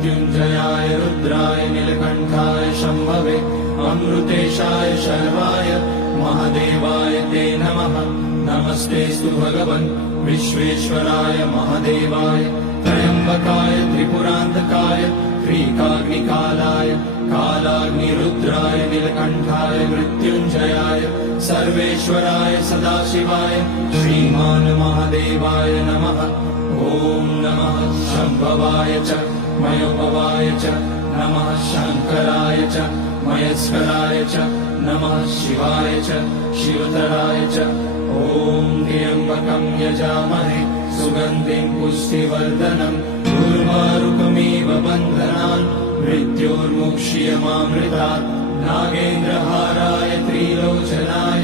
मृत्युञ्जयाय रुद्राय नीलकण्ठाय शम्भवे अमृतेशाय शर्वाय महादेवाय ते नमः। नमस्तेऽस्तु भगवन् विश्वेश्वराय महादेवाय त्र्यम्बकाय त्रिपुरान्तकाय त्रिकाग्निकालाय कालाग्निरुद्राय नीलकण्ठाय मृत्युञ्जयाय सर्वेश्वराय सदाशिवाय श्रीमान् महादेवाय नमः। ॐ नमः शम्भवाय च मयोभवाय च नमः शङ्कराय च मयस्कराय च नमः शिवाय च शिवतराय च। ॐ त्र्यम्बकं यजामहे सुगन्धिं पुष्टिवर्धनम् उर्वारुकमिव बन्धनान् मृत्योर्मुक्ष्यमामृतात्। नागेन्द्रहाराय त्रिलोचनाय